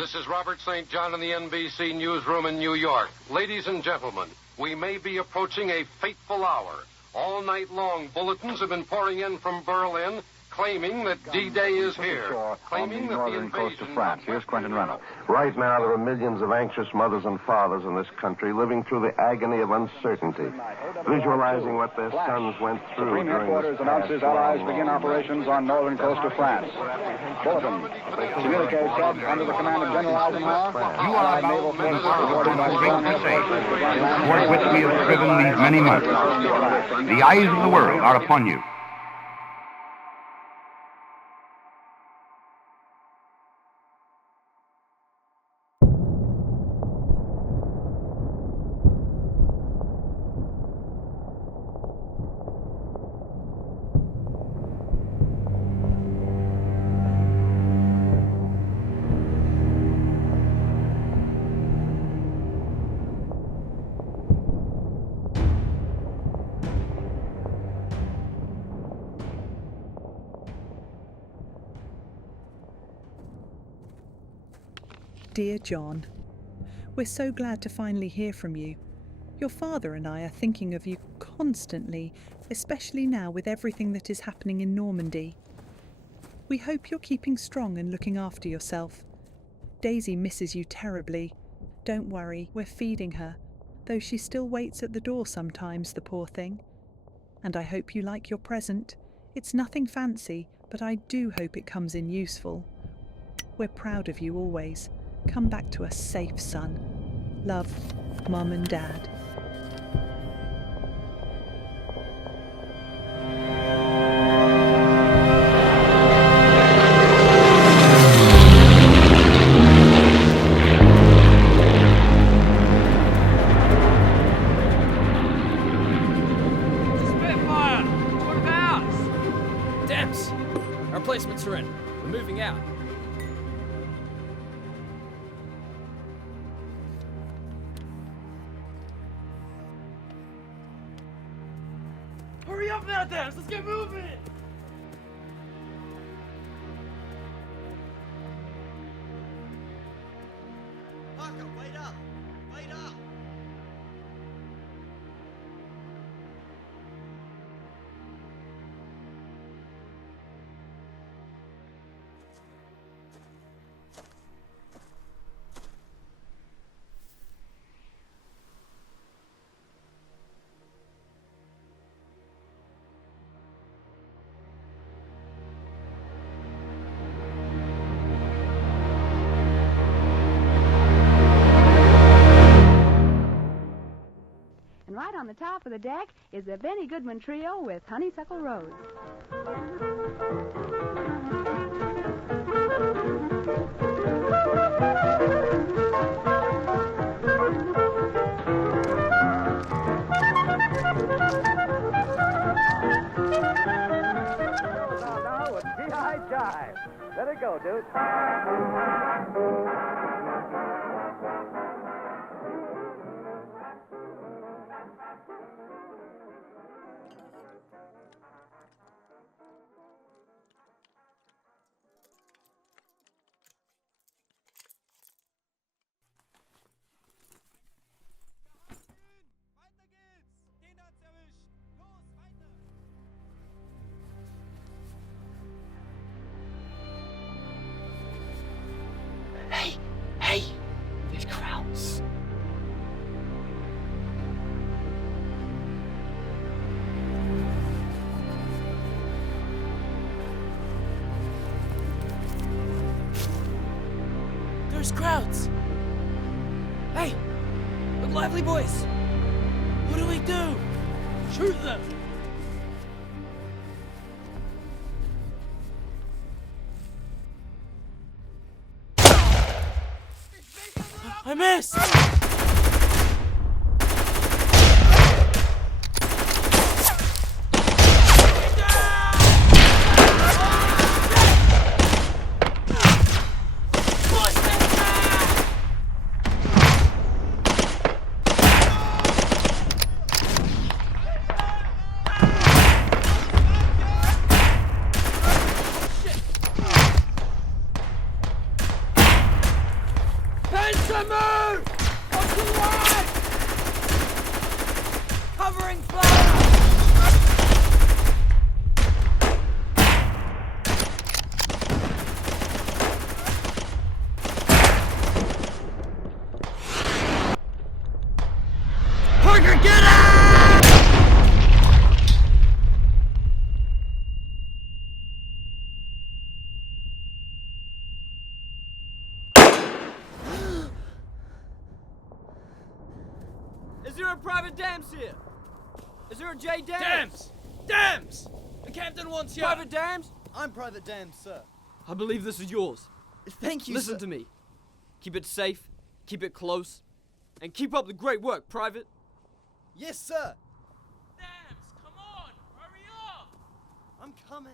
This is Robert St. John in the NBC newsroom in New York. Ladies and gentlemen, we may be approaching a fateful hour. All night long, bulletins have been pouring in from Berlin claiming that D-Day is here. Claiming that the northern coast of invasion... France. Here's Quentin Reynolds. Right now, there are millions of anxious mothers and fathers in this country living through the agony of uncertainty, visualizing what their sons went through Supreme during Headquarters this announces past Allies long, begin long operations on northern coast of France. Bulletin. Communique said under the command of General Eisenhower, You are Allied naval about forces supported by strong to say, aircraft toward which we have striven these many months. The eyes of the world are upon you. Dear John, we're so glad to finally hear from you. Your father and I are thinking of you constantly, especially now with everything that is happening in Normandy. We hope you're keeping strong and looking after yourself. Daisy misses you terribly. Don't worry, we're feeding her, though she still waits at the door sometimes, the poor thing. And I hope you like your present. It's nothing fancy, but I do hope it comes in useful. We're proud of you always. Come back to us safe, son. Love, Mum and Dad. Spitfire! What about? Debs! Our replacements are in. We're moving out. Hurry up now, Debs! Let's get moving! Parker, wait up! Wait up! And right on the top of the deck is the Benny Goodman Trio with Honeysuckle Rose. Now with G.I. Jive. Let it go, dude. Hey! There's crowds. There's crowds! Hey! Look lively, boys! What do we do? Shoot them! I missed! Watson, move! Off to the right! Covering fire! Parker, get out! Is there a Private Dams here? Is there a J. Dams? Dams! Dams! The captain wants you! Private Dams? I'm Private Dams, sir. I believe this is yours. Thank you, Listen sir. to me. Keep it safe, keep it close, and keep up the great work, Private. Yes, sir. Dams, come on! Hurry up! I'm coming.